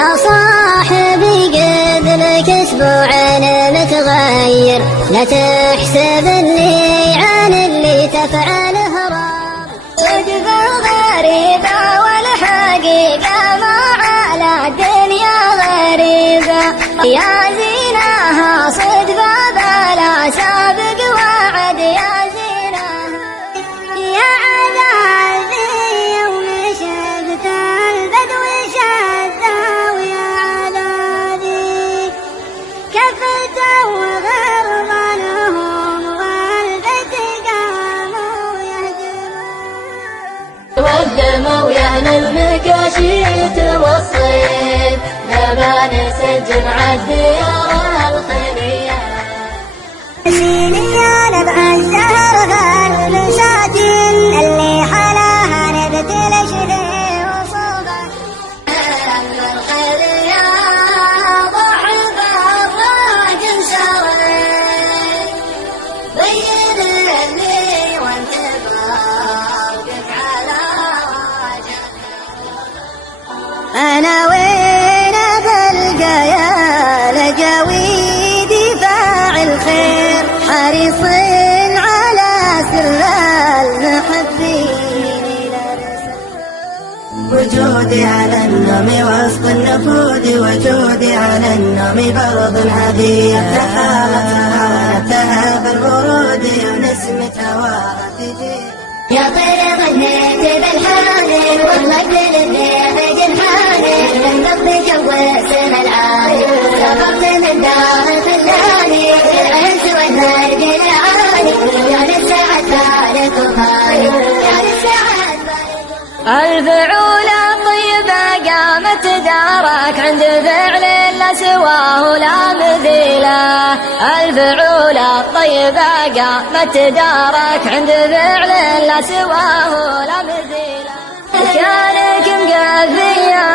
يا صاحبي قد لك اسبوعين متغير، لا تحسب اللي عن اللي تفعله رار. صدق غريبة والحقيقة ما على الدنيا غريبة، يا زينها صدق بلا سابق وعد يا زينها. يا عذابي يوم شفت البدو شذا، ويا عذابي كفت وغربانهم والبيت قاموا يهدمون. ودموا يا اهل المكاشيت والصيد، نبى نسجل مع الديار الخيرية. سيني نبع الزهر غالبساتين، اللي حلاها نبت الاشذي وصوبه. الخيرية ضحب الراجل شري، بين اللي وانت باقف على وجهك. انا وين بلقى يا لجاويدي فاعل خير، حريص على سر المحبين وجودي على النوم وسط النفود، وجودي على النوم برض الهدية. تهاب الورود ونسمة هواها تجي. يا طير غنيت بالحاني والله للنيح جنحاني، لم تقضي جو سنة العالي، سافرت من دار خلاني العنس والبرق العالي. يا للسعد بارك وخالي، يا للسعد بارك. الفعول الطيبة قامت دارك، عند فعل لا سواه لا مثيله. الفعول الطيبة قامت دارك، عند فعل لا سواه لا مثيله. وكانك مقفية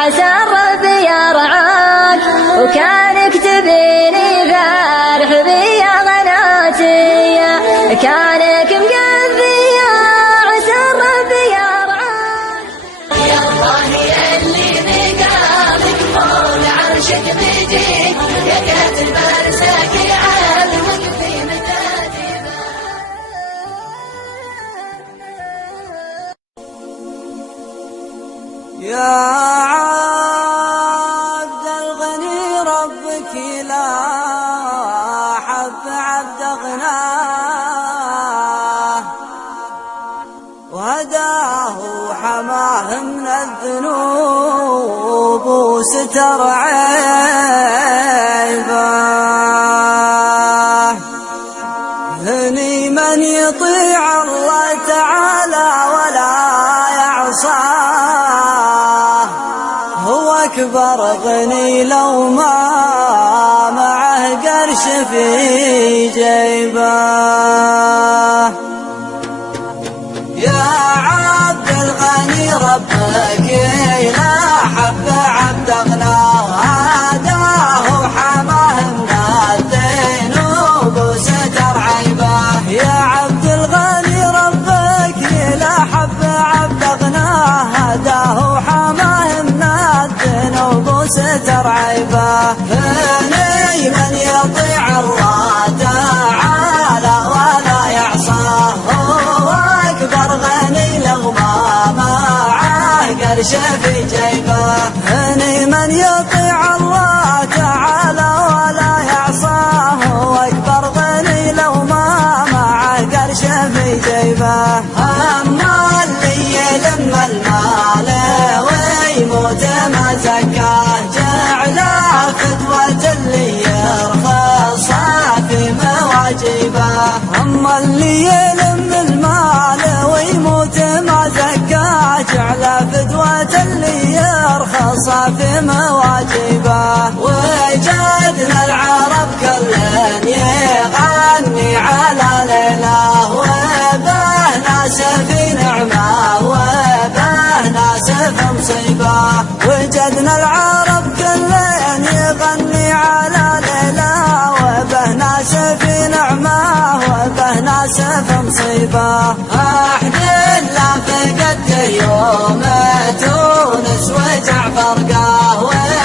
عسى الرب يرعاك، وكانك تبيني فرح بي يا غناتي. كانك مقفية عسى الرب يرعاك. يا الله يا اللي مقامك فوق عرشك مجيد، يا كاتب ارساك عالمك في مكاتبه. يا عبد الغني ربك لا حب عبد غناه، وهداه حماه من الذنوب وستر عيبه. هني من يطيع الله تعالى ولا يعصاه، هو أكبر غني لو ما معه قرش في جيبه. يا عبد الغني ربك لا حب عبد غناه، هداه وحماه من الذنوب وستر عيبه. يا عبد الغني ربك لا حب عبد غناه، هداه وحماه من الذنوب وستر عيبه. هني من يطيع الله تعالى ولا يعصاه، هو أكبر غني لو ما معه قرش في جيبه. هني من يطيع الله تعالى ولا يعصاه، هو أكبر غني لو ما معه قرش في جيبه. أما اللي يلم المال ويموت ما زكاه، جعله فدوة اللي يرخص في مواجبه. أما اللي يلم المال ويموت ما زكاه، جعله فدوة اللي يرخص في مواجبه. وجدنا العرب كلن يغني على ليله، وبه ناس في نعمه وبه ناس في مصيبه. وجدنا العرب كلن يغني على ليله، وبه ناس في نعمه وبه ناس في مصيبه. أحد لا فقدت يوم تونس وجعفر قهوه،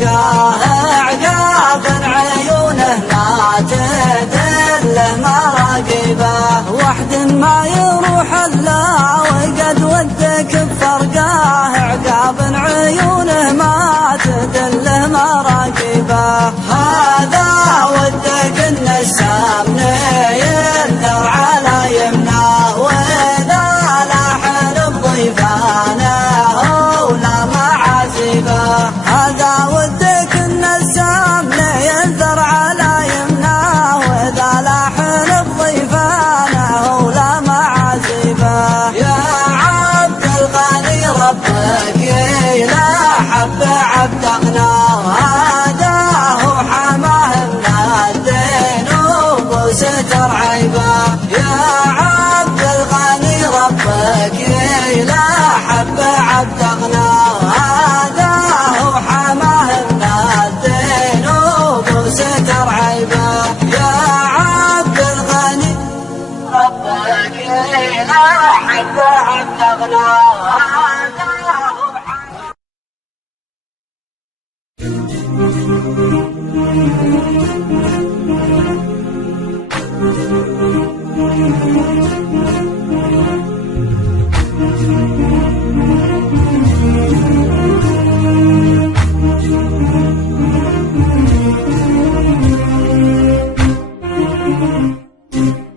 تلقاه عقاب عيونه ما تدله مراقبه، وحد ما يروح الا وقد ودك بفرقاه، عقاب عيونه ما تدله مراقبه. هذا ودك النسام ينذر على يمناه، واذا لاحن بضيفانه ولا معازبه. هذا ودك النسام ينذر على يمناه، واذا لاحن بضيفانه ولا معازبه. يا عبد الغني ربك يلاحب عبد اغناه، هذا هو حماه من الدين وستر عيبه. يا عبد الغني ربك يلاحب عبد اغناه، هذا هو حماه من الدين وستر عيبه. يا عبد الغني ربك يلاحب عبد اغناه، هذا هو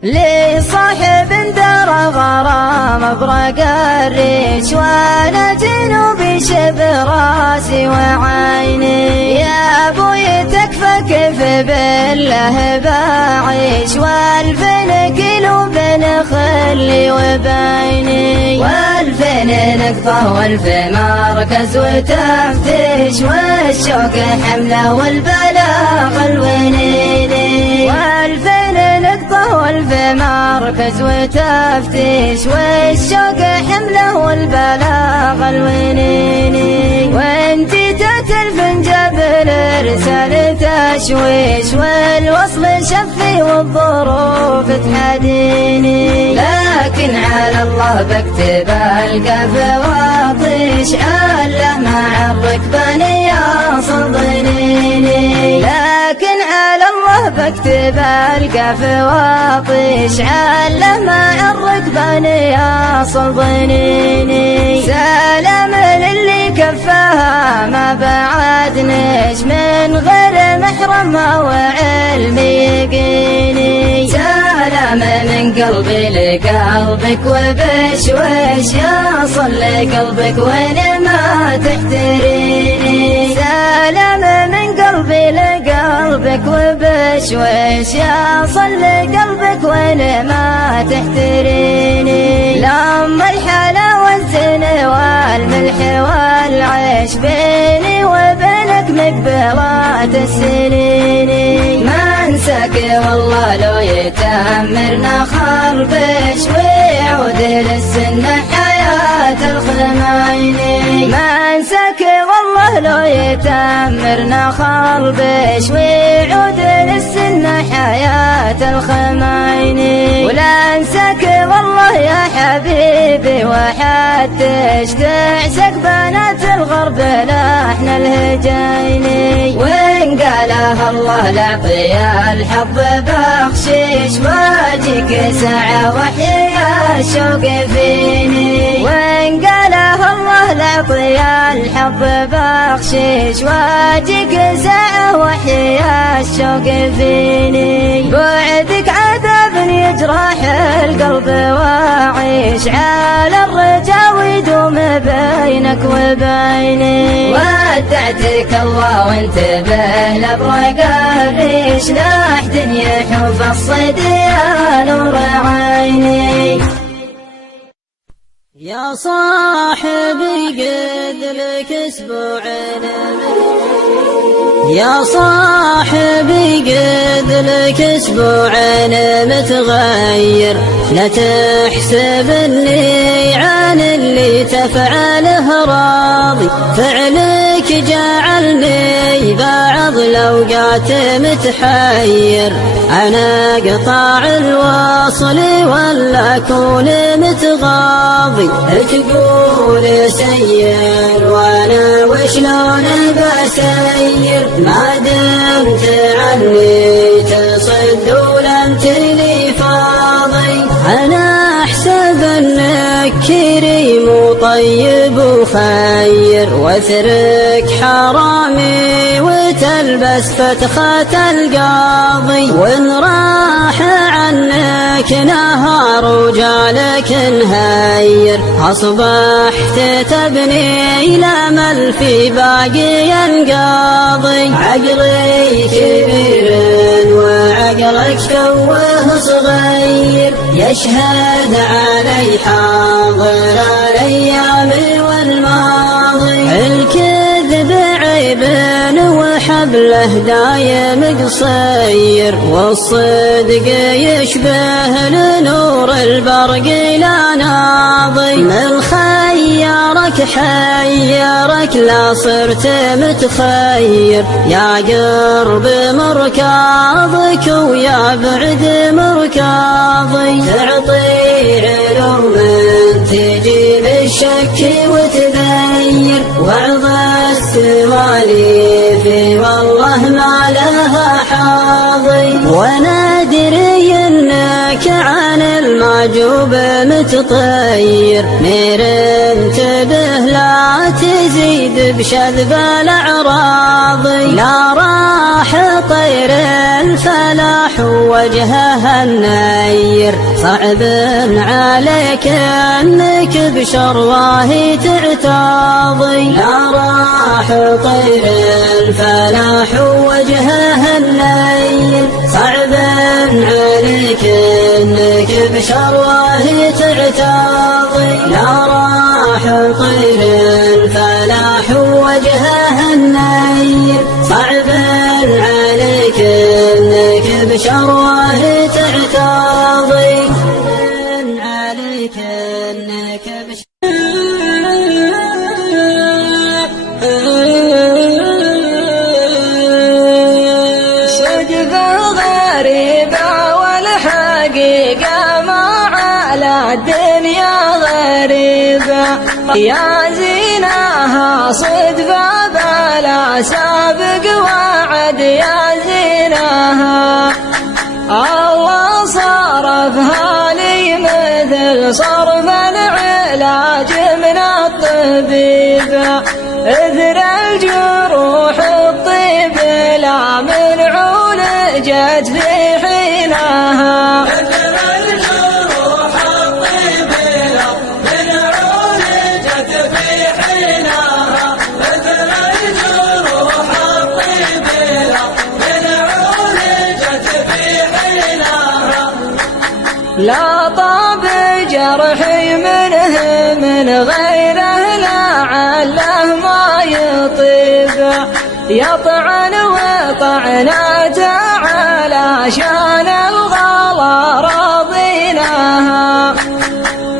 لي صاحب درى غرام برق الريش، وانا جنوبي شب راسي وعيني. يا ابوي تكفى كيف بالله بعيش، والفين كيلو بين خلي وبيني، والفين نقطة والف مركز وتفتيش، والشوق حمله والبلاغ الونيني. والفين نقطة والف مركز وتفتيش، والشوق حمله والبلاغ الونيني. وانتي تتلفن جبل رسالة تشويش، والوصل شفي والظروف تحديني. لكن على الله بكتب القف واطيش، الا مع الركبان يصل ضنيني. لكن على الله بكتب القف واطيش، الا مع الركبان يصل ضنيني. سلام للي كفاها ما بعدنيش، من غير محرم وعلم يقيني. سلام من قلبي لقلبك وبشويش، يصل لقلبك وين ما تحتريني. سلام من قلبي لقلبك وبشويش، يصل لقلبك وين ما تحتريني. لما الحلا والزين والملح والعيش، بيني وبينك مقبلات السنين. ما انساك والله لو يتأمرنا خربش، ويعود للسنة حياة الخميني. ما انساك والله لو يتأمرنا خربش، ويعود للسنة حياة الخميني. ولا انساك والله يا حبيبي وحدش، تعشق بنات الغرب لحن الهجيني. وإن قالها الله لعطي الحظ بخشيش، واجيك ساعة وحيا الشوق فيني. وإن قالها الله لعطي الحظ بخشيش، واجيك ساعة وحيا الشوق فيني. بعدك عذاب يجرح القلب، واعيش على الرجا ويدوم بينك وبيني. ودعتك الله وانتبه لبرق الريش، لا احد يحوف الصيد يا نور عيني. يا صاحبي قد لك اسبوعين، يا صاحبي قد لك اسبوعين متغير، لا تحسب اني عن اللي تفعله راضي، فعلك جعلني بعض الأوقات متحير، أنا أقطع الوصل ولا أكون متغاضي. تقول سير وأنا وشلون بسير، ما دمت عني تصد ولم تلي فاضي. أنا أحسب أنك كريم وطيب وخير، واترك حرامي وتلبس فتخة القاضي. وإن راح عنك نهار وجالك نهير، أصبحت تبني الأمل في باقي القاضي. عقلي كبير وعقلك توه صغير، يشهد علي حاضر الأيام والماضي. الكذب عيب وحبله دايم قصير، والصدق يشبه لنور البرق لا ناضي. من خيرك حيرك لا صرت متخير، يا قرب مركاضك ويا بعد مركاضي. تعطي علوم تجيب الشك وتذير، وعظ السواليف والله ما لها حاضي. وانا ادري انك عن المعجوب متطير، مير انتبه لا تزيد بشذب الاعراضي. لا راح طير الفلاح وجهه النير، صعب عليك انك بشرواه تعتاضي. لا راح طير الفلاح وجهه النير، صعب عليك انك بشرواه تعتاضي. لا راح طير الفلاح وجهه النير، صعب عليك انك بشرواه تعتاضي. عليك انك صدفة غريبة والحقيقة ما على الدنيا غريبة، يا زينها صدفة بلا سابق وعد. يا زينها الله صرفها لي مثل صرف العلاج من الطبيب. اثر الجروح الطيب لا من عولجت في حينها. اثر الجروح الطيب لا من عولجت في حينها. اثر الجروح الطيب لا من عولجت في حينها. لا طاب جرحي منه من غيره لعله ما يطيب، يطعن وطعناته علشان الغلا راضيناها.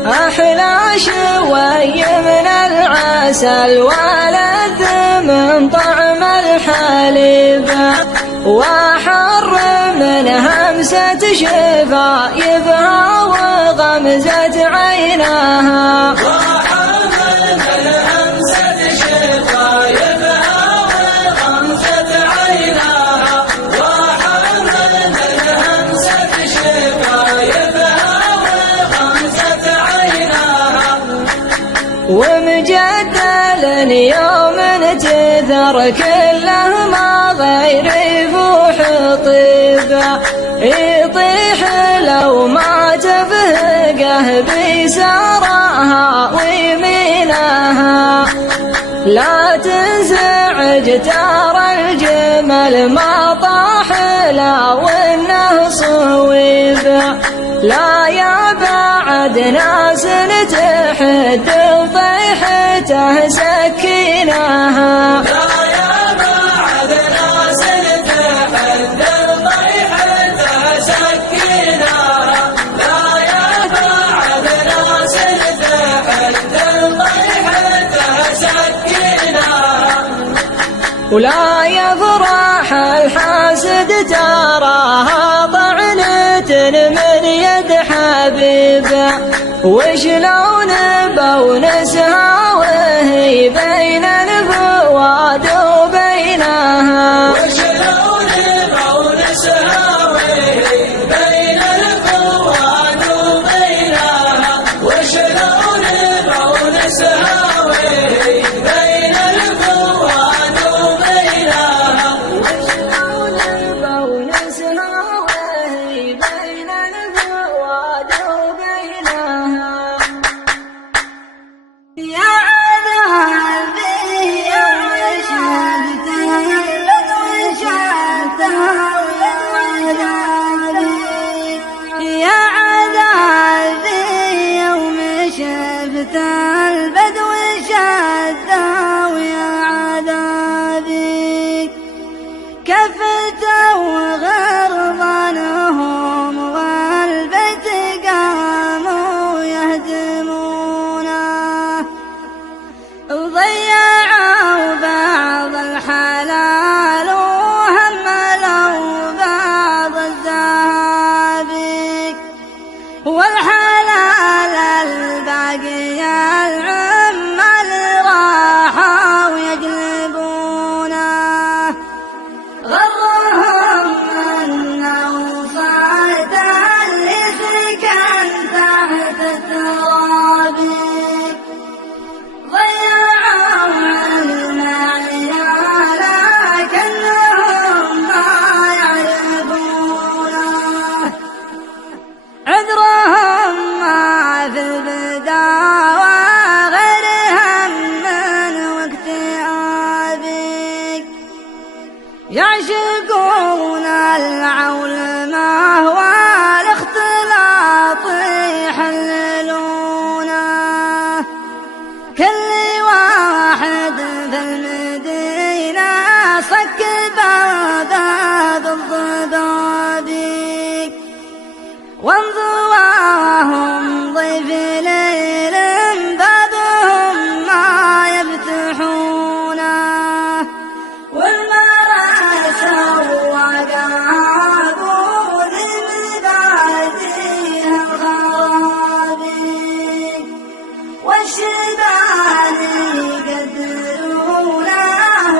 أحلى شوي من العسل ولذ من طعم الحليب، وحر من همسة شفايفها وغمزة عيناها. ومجدل يوم تذر كله ما غير يفوح طيب، يطيح لو ما تفهقه بيسارها ويمينها. لا تنزعج ترى الجمل ما طاح لا وانه صويب. لا يا بعد ناس تحد طيحته سكينها. لا يا بعد ناس تحد طيحته سكينها. لا يا بعد ناس تحد طيحته سكينها. ولا يفرح الحاسد تراها طعنة من يد حبيبه، وشلون بونسها وهي بين الفؤاد وبينها، وشلون بونسها وهي بين الفؤاد وبينها، وشلون بونسها وهي بين الفؤاد وبينها، وشلون بونسها وهي بين الفؤاد وبينها. يا عذابي يوم شفتها البدو شفتها ويا عذابي، يا عذابي يوم شفتها البدو شفتها ويا عذابي، كفتوا غرضانهم والبيت قاموا يهدمونه، وضيعوا بعض الحلال وهملوا بعض الزهابي، والحلال الباقي العمال راحوا يقلبونه، غرهم أنه صاد اللي سكن تحت التراب، ضيعوا المعيال كأنهم ما يعرفونه، عذرهم ما في البداوة غير هم واكتئابي، يعشقون العول ما هو الاختلاط يحللونه، كل واحد في المدينة صك باب الضبابي، وانضواهم ضيف ليل بابهم ما يفتحونه، والمرأة سواقها لمبادئها الغرابي، والشباب يقدرونه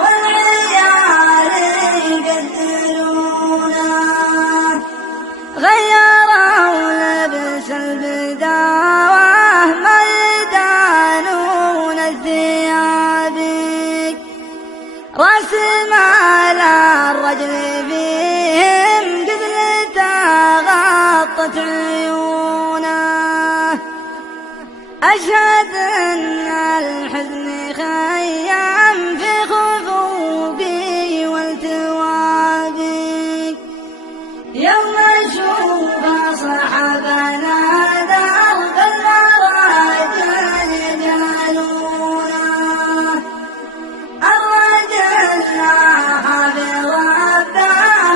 والعيال يقدرونه، غيروا لبس البداوة ما يدانون الثياب، راس مال الرجل فيهم قبلته غطت عيونه، أشهد أن الحزن خيام في خفوقي والتوابي، يوم أشوف صحبنا درب المراجل يجهلونه، الرجل لا حافظ ربه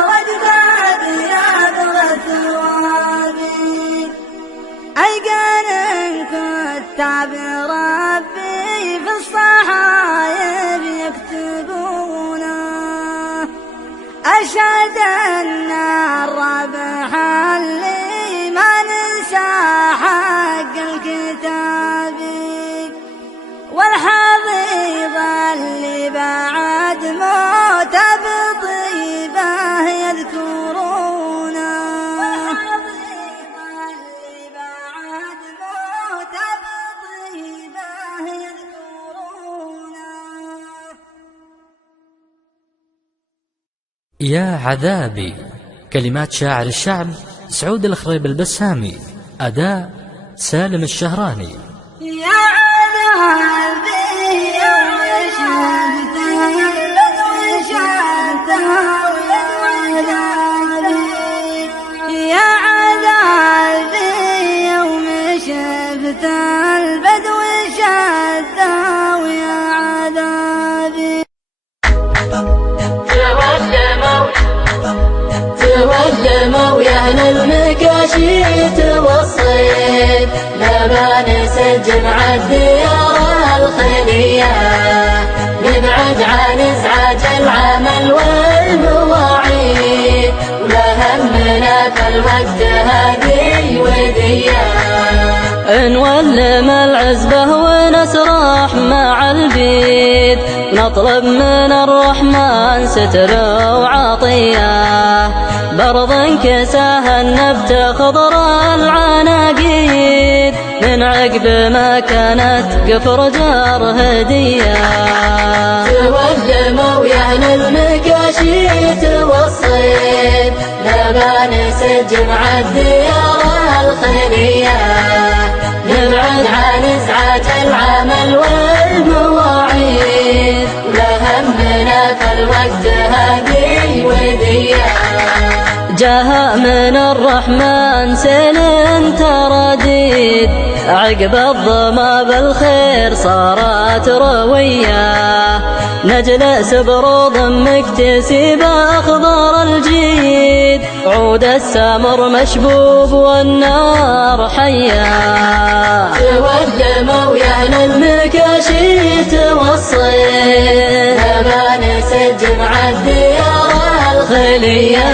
واجداد يبغى الثوابي، أيقن كتاب ربي في الصحايب يكتبونه، أشهد أن الربح اللي ما ننسى حق الكتاب، والحضيض اللي بعد موته بطيبه يذكرونه، والحضيض اللي بعد موته بطيبه يذكرونه. يا عذابي، كلمات شاعر الشعب سعود الخريب البسامي، أداء سالم الشهراني. يا عذابي يوم شفتها البدو شفتها ويا عذابي، يا عذابي يوم شفتها البدو شفتها ويا عذابي. تولموا يا أهل المكاشيت والصيد، لما نسجل مع الديار الخلية، نبعد عن ازعاج العمل والمواد. فالوقت هادي وديا. نولم العزبة ونسرح مع البيت، نطلب من الرحمن ستر وعطية، برض كساها النبت خضر العناقيد، من عقب ما كانت قفر جار هدية. تولموا يا أهل المكاشيت والصيد، نبى نسجل مع الديار الخيرية، نبعد عن ازعاج العمل والمواعيد، لهمنا فالوقت هادي ودية. جاها من الرحمن سيل ترديد، عقب الظما بالخير صارت روية، نجلس بروض مكتسب أخضر الجيد، عود السمر مشبوب والنار حية. تولموا يا أهل المكاشيت والصيد، نبى نسجل مع الديار الخيلية،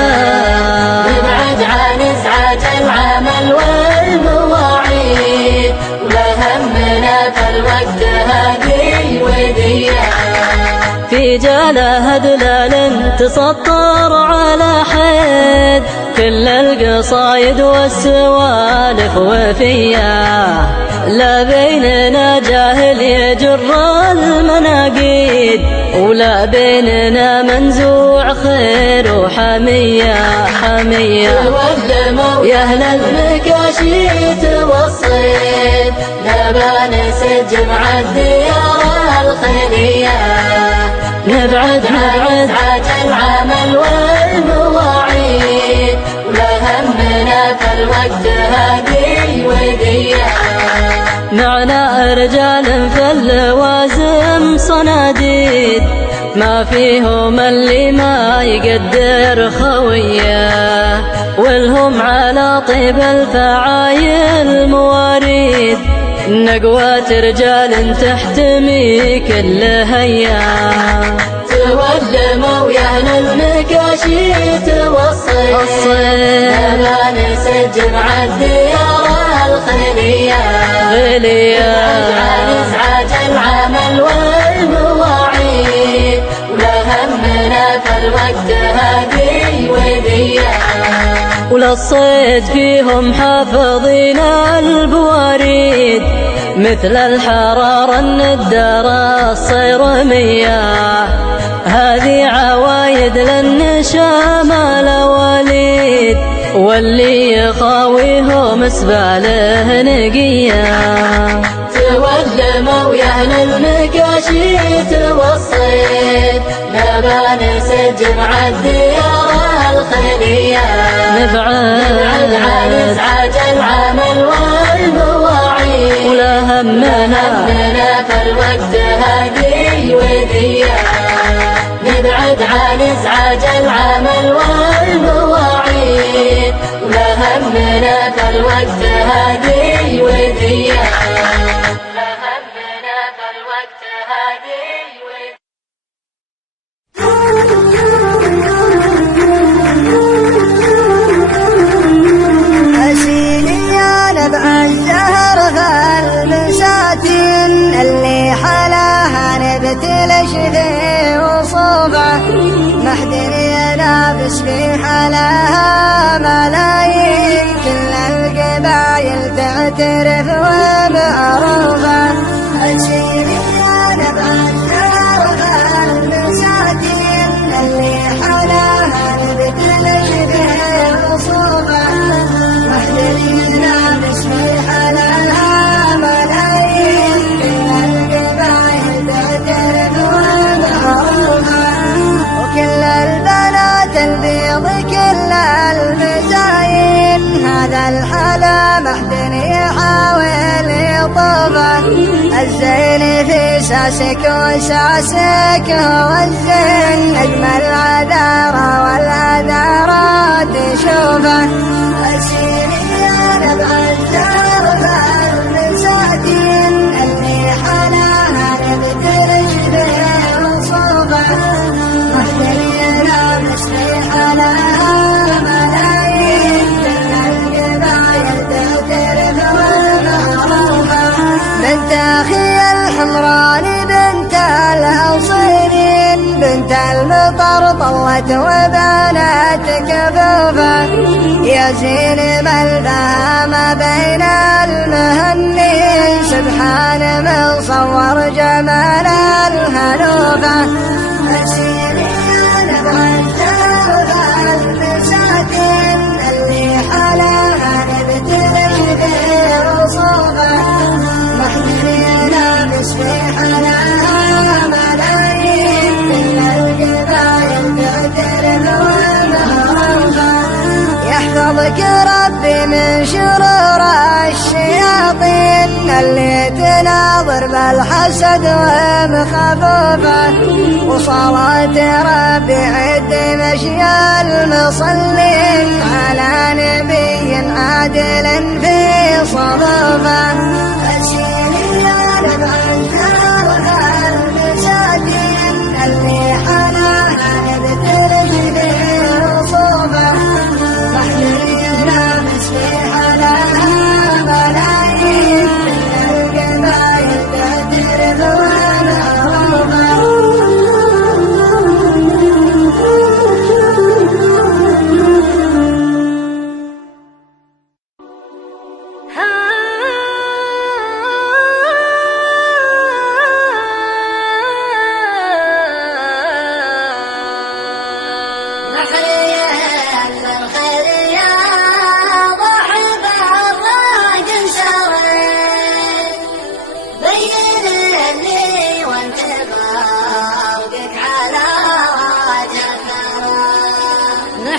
نبعد عن ازعاج العمل والمواعيد، ولهمنا فالوقت هادي ودية. في جاله دلال تسطر على حيد، كل القصايد والسوالف وفيه، لا بيننا جاهل يجر المناقيد، ولا بيننا منزوع خير وحمية حمية. تولموا يا أهل المكاشيت والصيد، نبى نسجل مع الديار الخيرية، نبعد عن ازعاج العمل والمواعيد، ولهمنا فالوقت هادي ودية. معنا رجال في اللوازم صناديد، ما فيهم اللي ما يقدر خويه، والهم على طيب الفعايل مواريد، نقوة رجال تحتمي كل هيا. تولموا يا أهل المكاشيت والصيد، نبى نسجل مع الديار الخيرية، عن ازعاج العمل والمواعيد، ولهمنا فالوقت هادي ودية. وللصيد فيهم حافظين البواريد، مثل الحرارة الندارة الصيرمية، هذه عوايد للنشام الأواليد، واللي يخاويهم سباله نقية. تولموا يا أهل المكاشيت والصيد، نبى نسجل مع الديار الخيرية، نبعد عن ازعاج العمل والمواعيد، ولهمنا فالوقت هادي ودية. نبعد عن ازعاج العمل والمواعيد، ولهمنا فالوقت هادي ودية. لهمنا فالوقت هادي ودية. أسيلي يا نبع الزهر فالبساتين، اللي حلاها نبتلش ذي وصوبه، محدن ينافس في حلاها ملايين، كل القبايل تعترف ومعروفه. أسيلي يا نبع الزهر فالبساتين، اللي حلاها نبتلش ذي وصوبه، محدن ينافس في حلاها ملايين، كل القبايل تعترف ومعروفه. وكل البنات البيض كل المزاين، هذا الحلا محدن يحاول يطوفه، الزين في ساسك وساسك هو الزين، أجمل عذارة والعذارات تشوفه. أسيري يا نبع الزهر فالبساتين، اللي حلاها نبتلش ذي وصوفه، محدن ينافس في حلاها ملايين، كل المطر طلت وبانت كفوفه يزين ملبها ما بين المهنين سبحان من صور جمال الهنوفه أسير يا نبع التوبة المساكن اللي حلاها نبتلي برصوفه محملين باسمي حلاها ملايين من الجبايل تعترف ومعروفه يحفظك ربي من شرور الشياطين اللي تناظر بالحسد ومخفوفه وصلاة ربي عد مشي المصلين على نبي عادل في صفوفه أسير يا نبع التوبة المساكين اللي حلاها نبتلي برصوفه محملين باسمي حلاها ملايين من الجبايل تعترف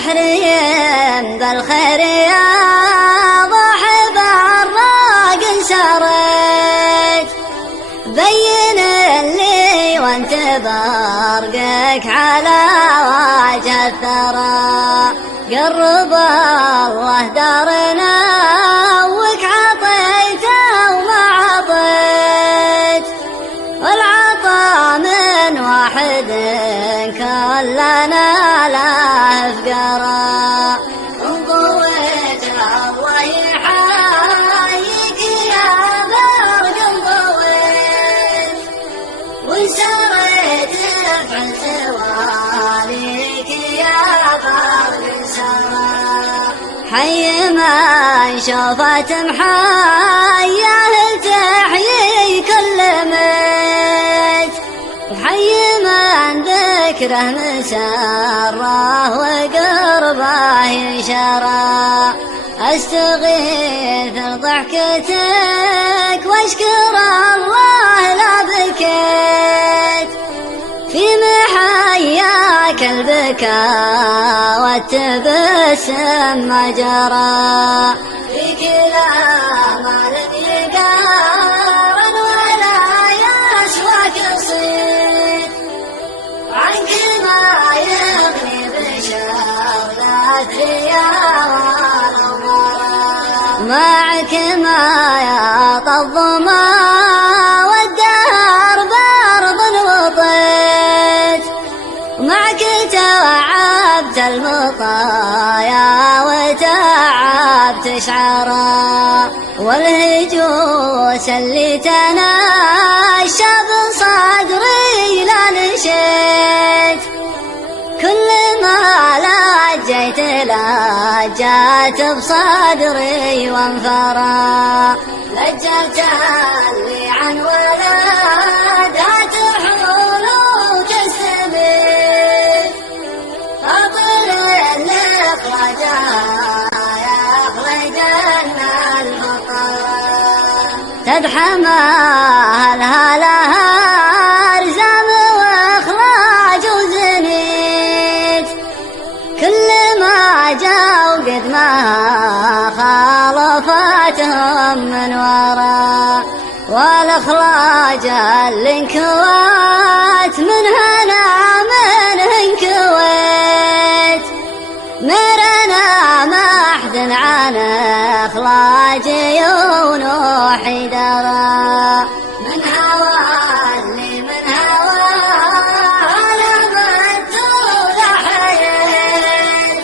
محريم بالخير يا ضحب الراق انشريت بين اللي وانت برقك على وجه الثرى قرب الله دارنا وك عطيته وما عطيت والعطا من واحد كلنا لا افقرا انضويت الله يحييك يا برق انضويت وانسريت افعل سواليك يا برق سرى حي ما شوفت محياه تحيي كل ميت وحي من ذكره مسره وقربه ينشرى استغيث ضحكتك واشكر الله لا بكيت في محياك البكاء والتبسم ما جرى في كلام لم يقارن ولا يسوى قصيد عنك ما يغني بشغلات رياض الورى معك ما يعطى الظما والدهر برض وطيت معك توعبت المطايا وتعبت شعرا والهجوس اللي تناشى بصدري لا نشيت كل ما لجيت لجات بصدري وانفرى لجلت اللي عن ولادها تحول وتستبيد أطل الإخراجها يخرجن الفقراء تدحمها لها أرزام وإخراج وزنيت كل ما جاءوا قد ما خالفتهم من وراء والإخراج الانكوات من هنا من انكويت مرنا ما أحد عن إخراج ونوحي درى من هوى اللي من هوى على من طول حيات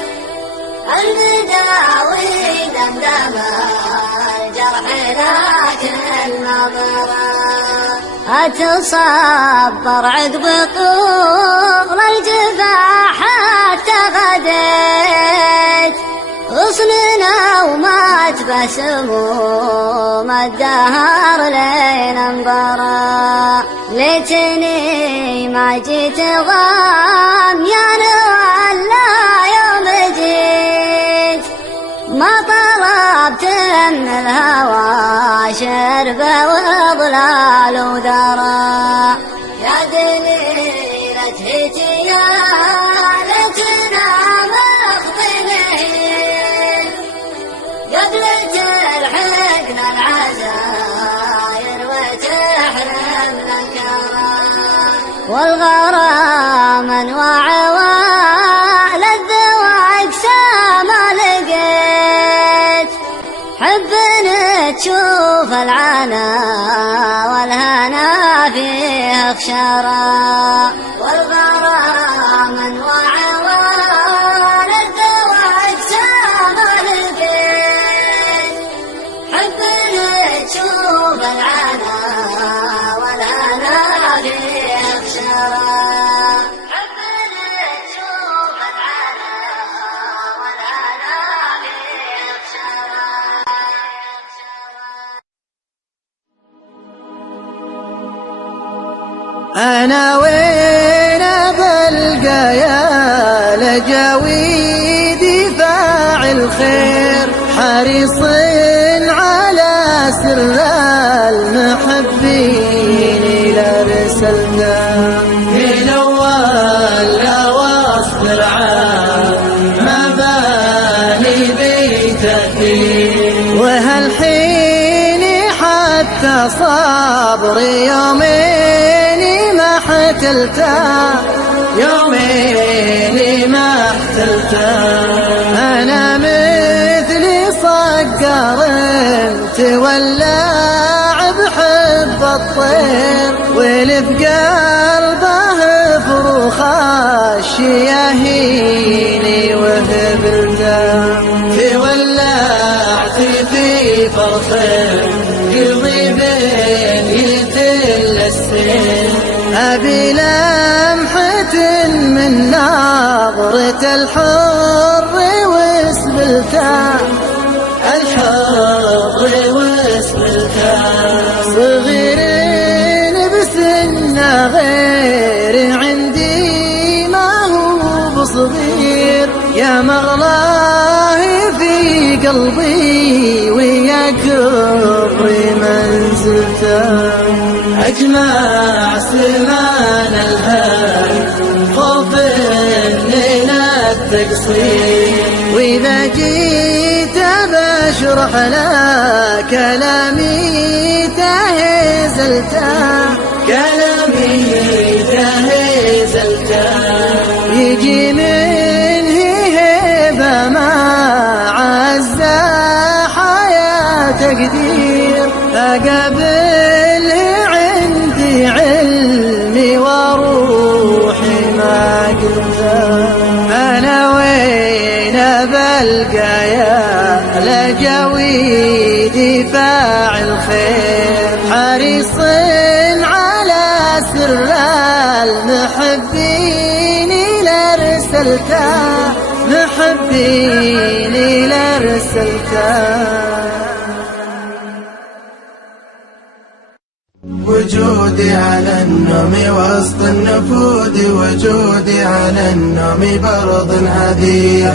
المداوي دمدم الجرح لكن نظرة أتصبر عقب طول الجفا حتى غديت غصننا ومات بسموم الدهر لين انبرى ليتني ما جيت غاميان ولا يوم جيت ما طلبت من الهوى شربه وظلال وذرى يا دليلة هجيالتنا مخضنين قبلة الحقن العزاير وتحرم الكرى والغرام انواع تشوف العنا والهنا فيه اخشرا والغرام انواع والدوا اجسام البيت حبنا تشوف العنا والهنا فيه اخشرا أنا وين بلقى يا لجاويدي فاعل خير حريص على سر المحبين لرسلنا من أول وصل مباني بتأثير وهالحين حتى صبر يومين يومين ما احتلتا أنا مثلي صقر تولع بحب الطير واللي بقلبه فروخ الشياهين وهبلتا تولعت في فرخين قلبي بين يتل السير أبي لمحة من ناظرة الحر واسبلتا صغيرين بسنة غير عندي ما هو بصغير يا مغلاه في قلبي ويا كبر منزلته أجمع سمان الهام خوف لنا التقصير وإذا جيت بشرح لك كلامي تهزلته يجي منه هبة ما عز حياة تقدير أقابله عندي علمي وروحي ما قلته أنا وين بلقى يا لجاويدي فاعل خير حريص على سر المحبين لرسلته وجودي على النوم وسط النفود وجودي على النوم برض هدية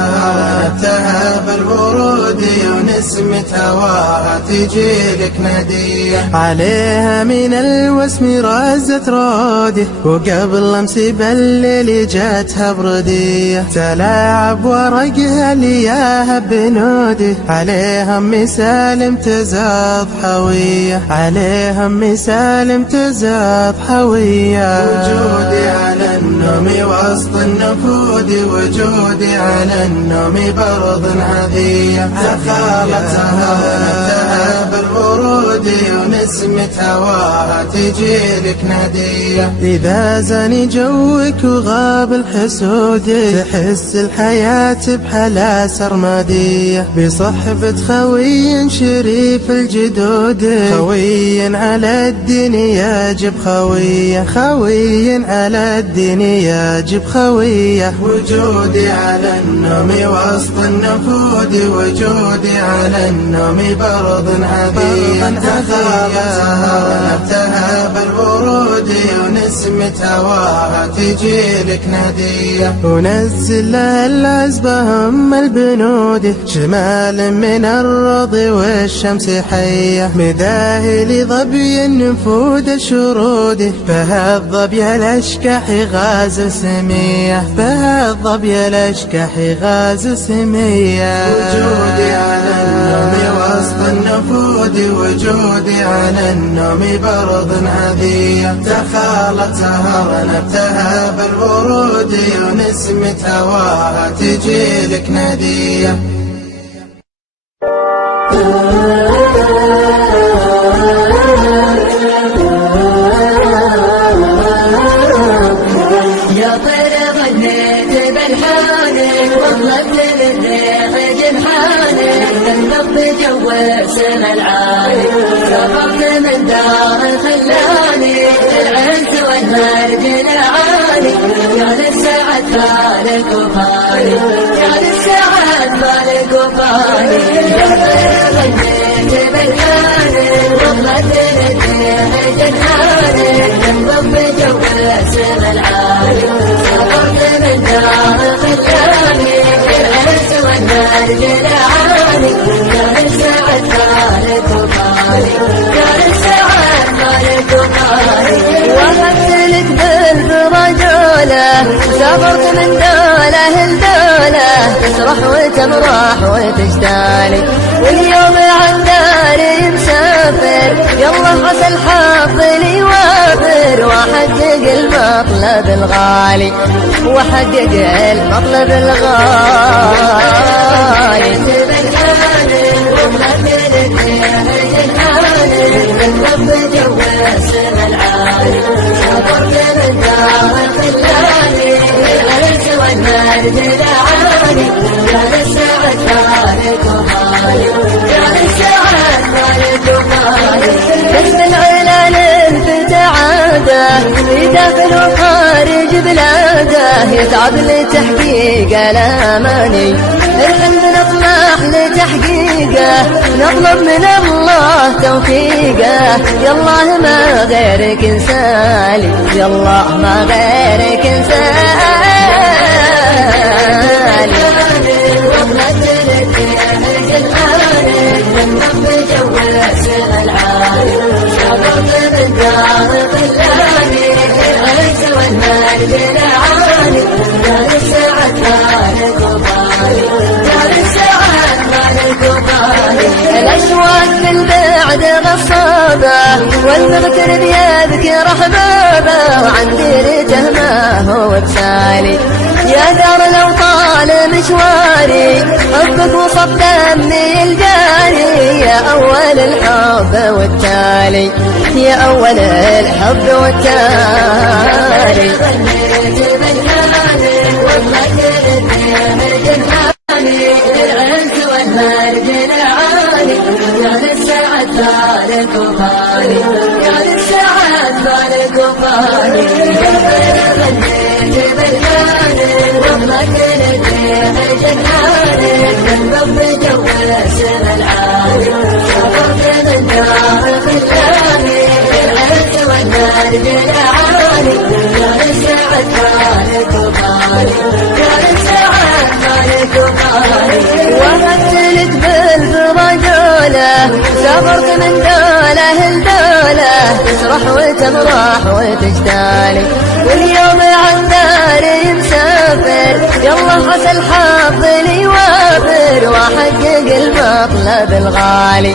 زخارتها بالورود ونسمة هواها تجيلك ندية عليها من الوسم رزت رودي وقبل امسي بالليل جاتها بردية تلاعب ورقها لياها بنودي عليها أمي سالم تزاد حوية عليها أمي سالم تزاد حوية وجودي على النوم وسط النفود وجودي على النوم برض عذية تخالطها ونبتها بالورود ونسمة هواها تجيلك نادية إذا زاني جوك وغاب الحسود تحس الحياة بحلا سرمادية بصحبة خوي شريف الجدود خوي على الدين يجب خوية خوي على الدين يجب خوية وجودي على النوم وسط النفود وجودي على النوم برض عذية تخالطها ونبتها بالورود ونسمة هواها تجيلك نادية ونزل لها العزبة هم البنود شمال من الرض والشمس حية مذاهل ظبي النفود شرود فها الظبي الأشكح غاز سمية فها الظبي الأشكح غاز سمية وجودي على النوم وسط النفود وجودي على النوم برض عذية تخالطها ونبتها بالورود ونسمة هواها تجيلك نادية يا طير غنيت بالحاني وظلت للريح جنحاني النبض جو السما العالي سافرت من دار خلاني العز والمرج العالي يا للسعد فالك وفاني يا للسعد فالك وفاني يا طير غنيت بالحاني وظلت للريح جنحاني النبض جو السما العالي سافرت من دار خلاني العز والمرج العالي يا للسعد فالك وفاني يا للسعد فالك وفاني وهبت لك بالرجولة سافرت من دولة لدولة تسرح وتمرح وتجتالي واليوم عن داري مسافر يلا عسى الحظ لي وافر واحقق المطلب الغالي واحقق المطلب الغالي الرب جو السما العالي سافرت من دار خلاني العز والمرج العالي يا للسعد فالك وفاني يا للسعد فالك وفاني باسم العلال الفتعاده في داخل وخارج بلاده يتعب لتحقيق الاماني الحمد نطمح لتحقيقه نطلب من الله توفيقه يالله ما غيرك انسالي يالله ما غيرك انسالي وظلت لك جناني والنبض جو السما العالي سافرت من دار خلاني العز والمرج العالي يا للسعد فالك وفاني يا للسعد فالك وفاني الأشواق في البعد غصابة والمغترب يذكر أحبابه وعن ديرته ما هو بسالي يا دار لو طال مشواري حبك وصف دمي الجاري يا أول الحب والتالي يا أول الحب والتالي غنيت بالحاني وظلت للريح جنحاني العز والمرج العالي يا للسعد فالك وفاني يا للسعد فالك وفاني غنيت بالحاني وظلت للريح جنحاني الرب جو السما العالي سافرت من دار خلاني العز والمرج العالي يا للسعد فالك وفاني يا للسعد فالك وفاني وهبت لك بالرجولة سافرت من دولة لدولة تسرح وتمرح وتجتالي واليوم عن داري مسافر يلا عسى الحظ لي وافر واحقق المطلب الغالي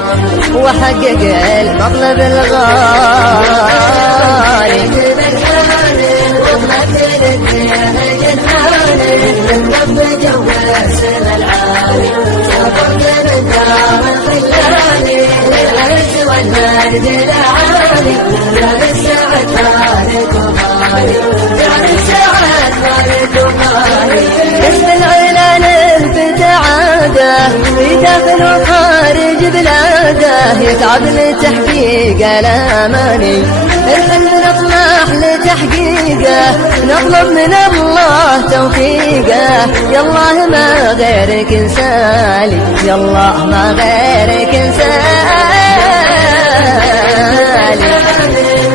واحقق المطلب الغالي وظلت لك والنرجل عالي يا للسعد مالك ومالي يا للسعد مالك ومالي اسم العلان الفتعاده في داخل وخارج بلاده يتعب لتحقيق الاماني الحلم نطمح لتحقيقه نطلب من الله توفيقه يا الله ما غيرك انسالي يا الله ما غيرك انسالي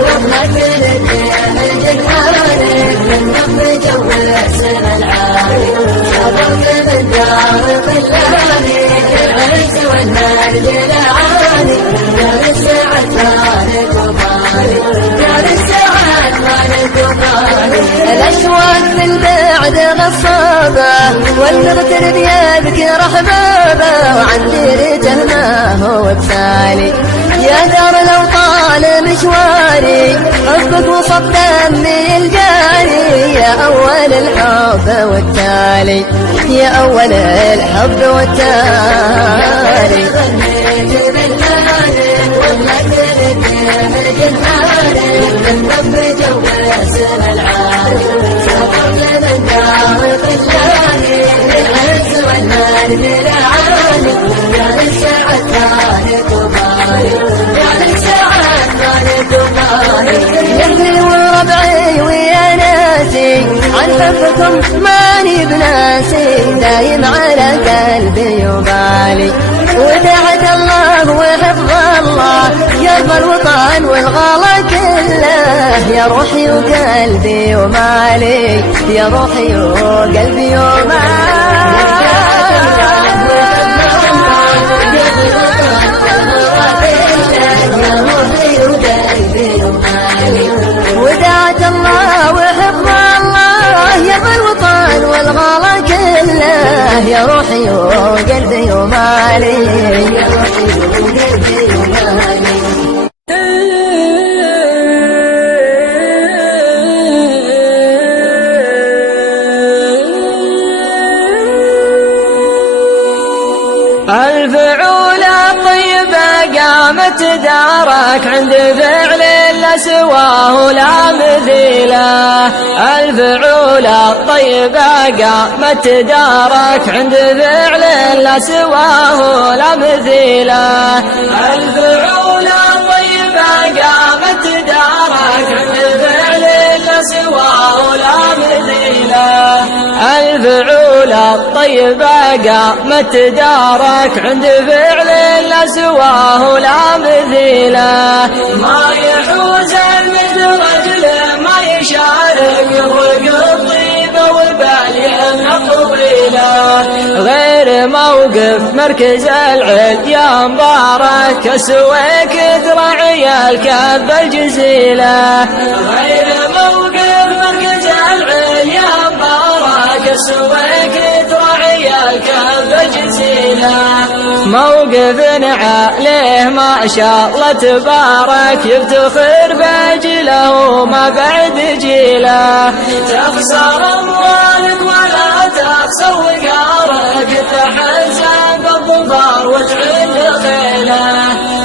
والله كلك من حالك من نبض جو السما العالي حضرت من دار ظلالي العز والنرجل عالي يا للسعد مالك ومالي يا للسعد مالك ومالي الأشواق من بعد غصابة والمغتر بيذكر أحبابه وعن ديرته ما هو بسالي يا دار لو طال مشواري حبك وصب دمي الجاري يا أول الحب والتالي يا أول الحب والتالي غنيت بالهالي والله كلك من جمالي من رب جو السما العالي سافرت من دار ظلالي العز والنرجل عالي يا للسعد مالك ومالي يا للسعد مالك ومالي يهلي وربعي ويا ناسي عن حبكم ماني بناسي دايم على قلبي وبالي ودعت الله وحفظ الله يرضى الوطن والغلا كله يا روحي وقلبي ومالي يا روحي وقلبي ومالي ودعت الله وحفظ الله يرضى الوطن والغلا كله يا روحي وقلبي ومالي يا روحي وقلبي ومالي الفعولة طيبة قامت دارك عند فعل لا سواه لا مثيله الفعولة طيبة قامت دارك عند فعل لا سواه لا مثيله الفعولة طيبة قامت دارك عند فعل لا سواه لا مثيله الفعولة الطيبة قامت دارك عند فعل لا سواه لا مثيله ما يحوز المدرج ما يشارك يضرق الطيبة والبالية طويلة غير موقف مركز العليا مبارك اسويك ذرعي الكب الجزيلة غير موقف مركز العليا مبارك اسويك ذرعي الكب الجزيلة موقف عليه ما شاء الله تبارك يفتخر بجيله وما بعد جيله تخسر اموالك ولا تخسر وقارك تحزن بالظفر وتعل خيله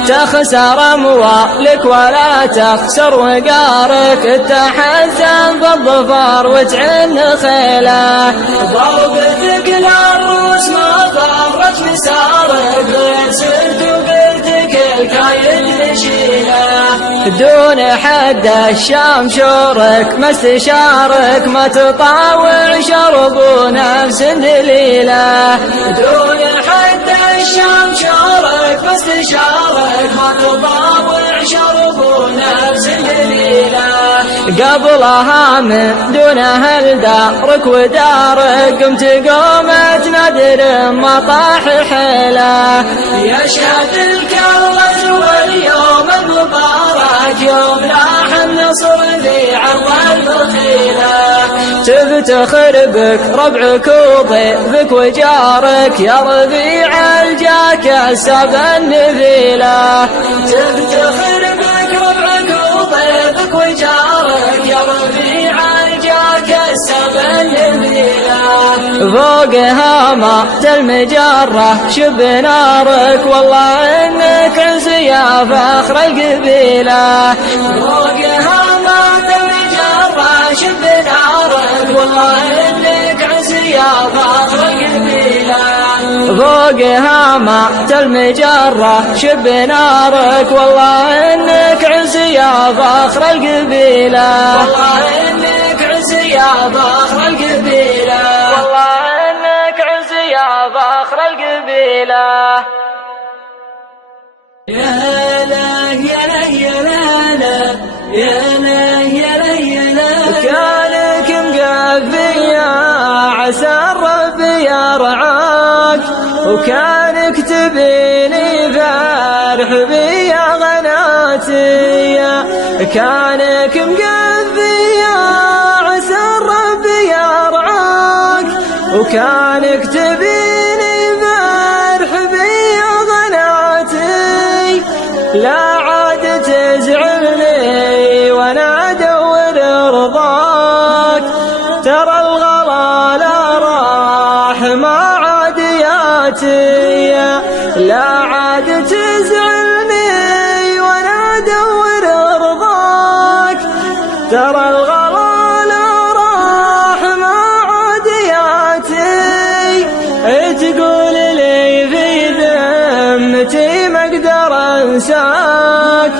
تخسر اموالك ولا تخسر وقارك تحزن بالظفر وتعل خيله ضرب ثقل الروس ما ضرت مسارك غير سرت وقلتك الكايد نشيله دون حد الشام شورك ما استشارك ما تطاوع شرب نفس دليله دون حد الشام شورك ما استشارك ما تطاوع شرب نفس دليله قبلها من دونها لدارك ودارك قمت قومت نادر ما طاح حيله يشهد الكرة واليوم المبارك يوم لاح النصر ذي عرض البخيله تفتخر بك ربعك وضيفك وجارك يا ربيع الجاك السبع النبيله تفتخر بك ربعك وضيفك وجارك يا ربيع الجاك السبع النبيله فوقها مات المجرة شب نارك والله إنك عز يا فخر القبيلة فوقها مات المجرة شب نارك والله إنك عز يا فخر القبيلة فوقها مات المجرة شب نارك والله إنك عز يا فخر القبيلة والله إنك عز يا فخر القبيلة والله إنك عز يا فخر القبيلة يا لا يا لا يا لا يا لا يا لا يا لا كانك مقفي يا عسى الرب يرعاك وكانك تبيني فرح بي يا غناتي كانك مقفي يا عسى الرب يرعاك وكانك تبيني فرح بي يا غناتي لا عاد تزعلني وانا ادور رضاك ترى الغلا لا راح ما عاد ياتي لا عاد تزعلني وانا ادور رضاك ترى الغلا لا راح ما عاد ياتي تقول لي في ذمتي ما اقدر انساك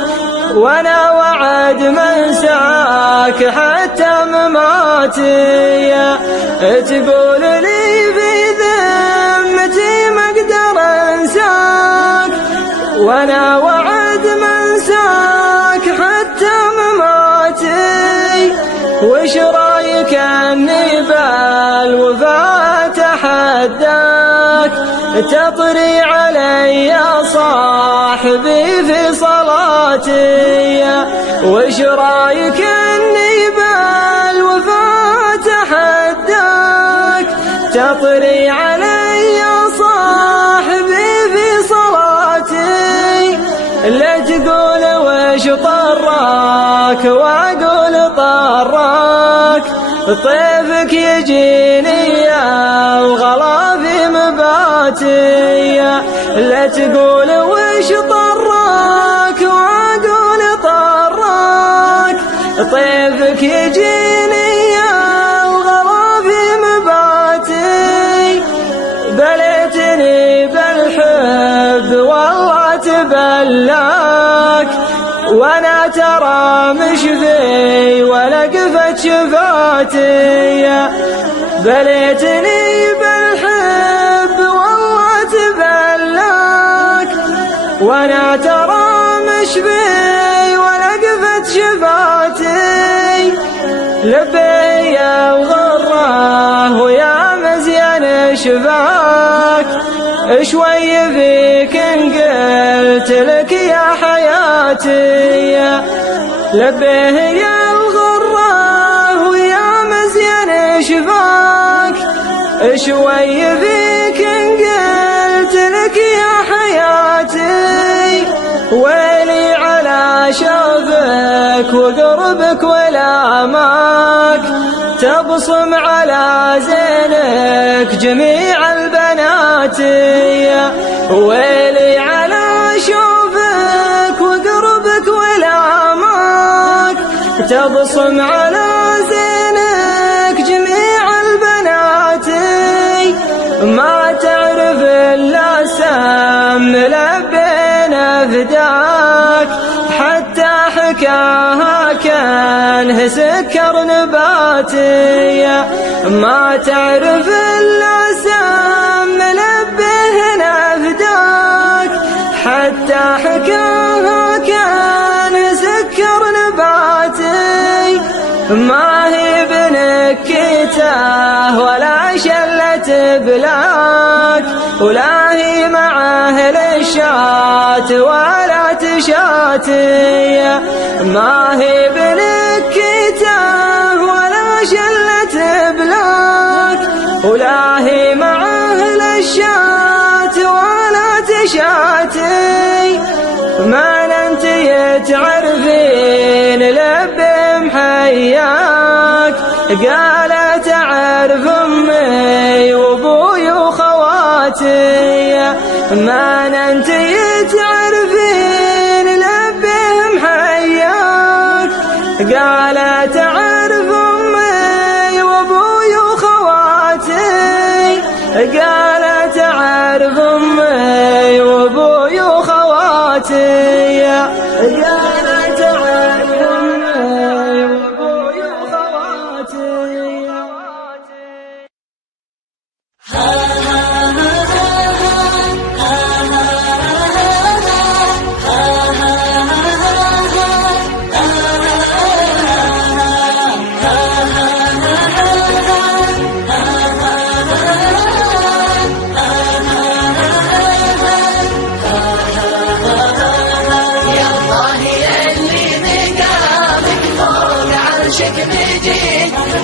وانا وعد ما انساك حتى مماتي تقول لي في ذمتي ما اقدر انساك وانا وعد ما انساك حتى مماتي وش رايك اني بالوفاء اتحداك تطري علي يا صاحبي في صلاتي وش رايك اني بالوفاء اتحداك تطري علي يا صاحبي في صلاتي لا تقول وش طراك واقول طراك طيفك يجيني يا وغلا في مباتي لا تقول وش طراك واقول طراك طيفك يجيني يا وغلا في مباتي بليتني بالحب والله تبلاك وانا ترى مش في ولا قفت شفاتي بليتني بالحب والله تبلاك وانا ترى مش في ولا قفت شفاتي لبي يا الغرة ويا مزيان شفاك شوي فيك ان قلت لك يا حياتي لبيه يا الغرة ويا مزيان شفاك شوي فيك ان قلت لك يا حياتي ويلي على شوفك وقربك ولا ماك تبصم على زينك جميع البنات ويلي على شوفك وقربك ولا ماك تبصم على زينك جميع البنات ما تعرف الا سم لبينا فداك حتى حكاها كان سكر نباتي ما تعرف الا سم لبينا فداك حتى حكاها كان سكر نباتي ما هي بنكته ولا شلة بلاك ولا هي مع أهل الشات ولا تشاتي ما هي بنكته ولا شلة بلاك ولا هي مع أهل الشات ولا تشاتي ما انت تعرفين لب محياك قالت اعرف امي ما انتي تعرفين لبهم حياك، قالت أعرف أمي وأبوي وخواتي، قالت أعرف أمي وأبوي وخواتي، قالت أعرف أمي وأبوي وخواتي.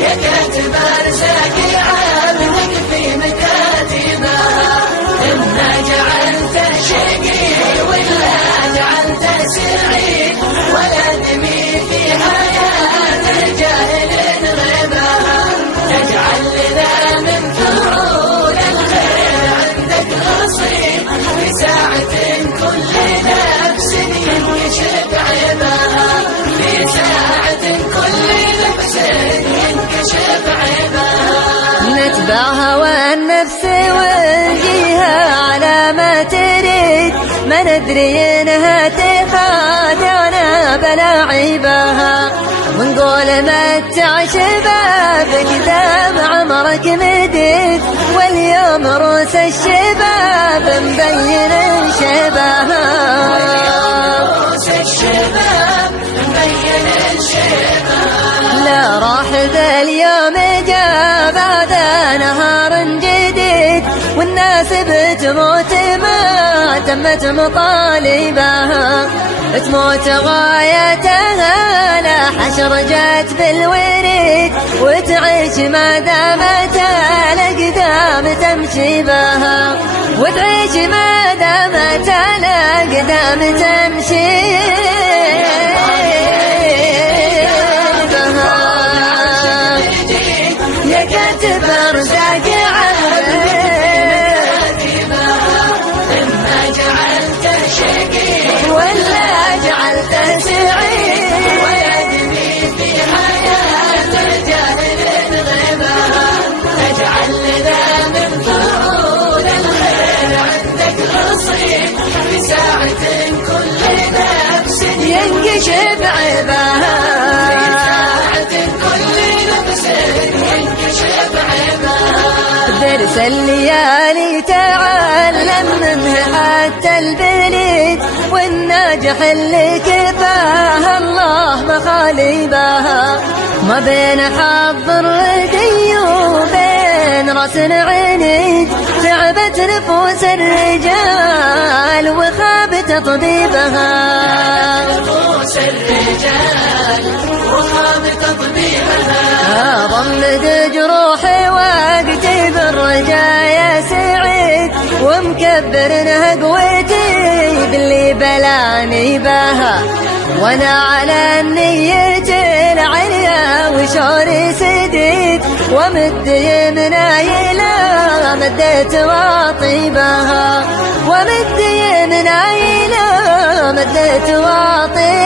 يا كاتب أرزاق عبدك في مكاتبها، إما جعلته شقي ولا جعلته سعيد، ولا دمي في حياة الجاهل غيبها، تجعل لنا من فعول الخير عندك نصيب، في ساعة كل نفس ينكشف عيبها، في ساعة كل نفس ينكشف عيبها. نتبعها والنفس ونجيها على ما تريد، ما ندري انها تخادعنا بلا عيبها، ونقول متع شبابك دام عمرك مديد، واليوم روس الشباب مبين شبهها، روس الشباب مبين شبهها. لا راح ذا اليوم جاء بعد نهار جديد، والناس بتموت ما تمت مطالبها، تموت غايتها لا حشر جات بالوريد، وتعيش ما دامت الأقدام تمشي بها، وتعيش ما دامت الأقدام تمشي بها. يا كاتب أرزاق إما جعلته شقي ولا جعلته سعيد، ولا دمي في حياة الجاهل غيبها، تجعل لنا من فعول الخير عندك نصيب، في ساعة كل نفس ينكشف عيبها، في ساعة كل نفس ينكشف عيبها. درس الليالي تعلم منها حتى البليد، والناجح اللي كفاه الله مخالبها، ما بين حظ الردي وبين راس عنيد، تعبت نفوس الرجال وخاب تطبيبها، نفوس الرجال وخاب تطبيبها. ضمد جروحي واقتي بالرجايا سعيد، ومكبر قوتي باللي بلاني بها، وانا على النية العليا وشعوري سديد، ومد يمناي لا مديت واطيبها، ومد يمناي لا مديت واطيبها.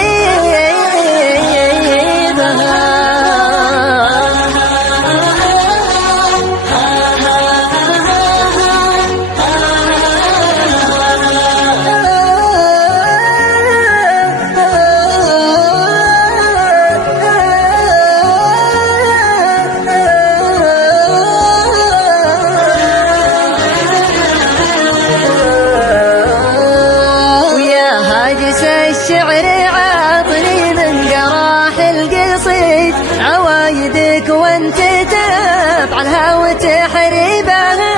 الشعر عاطني من جراح القصيد، عوايدك وانت تفعلها وتحريبها،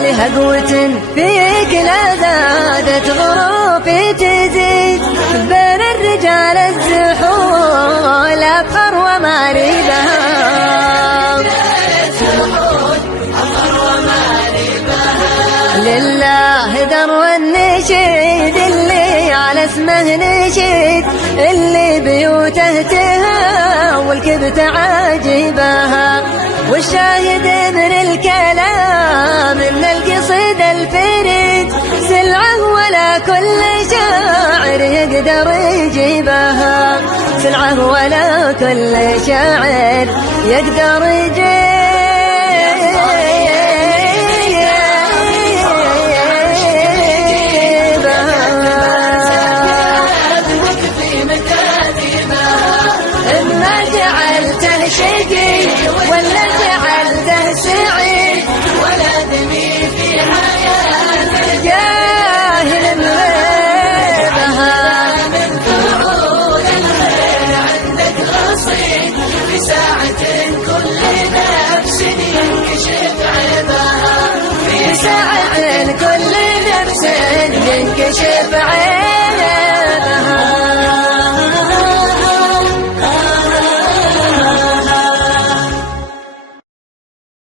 لها قوة فيك لا زادت غروفي تزيد، بين الرجال الزحول أفخر وماريبها، لله در النشيد اللي على اسمه نشيد، اللي بيوته تهاول كبت عاجبها، والشاهد من الكلام من القصيد الفريد، سل يقدر يجيبها سلعة ولا كل شاعر يقدر يجيبها. إما جعلته شقي ولا جعلته سعيد ولا دمي في حياته جاهل مغيبها من فعول الخير عندك رصيد في ساعة كل نفس ينكشف عيبها في ساعة كل نفس ينكشف عيبها.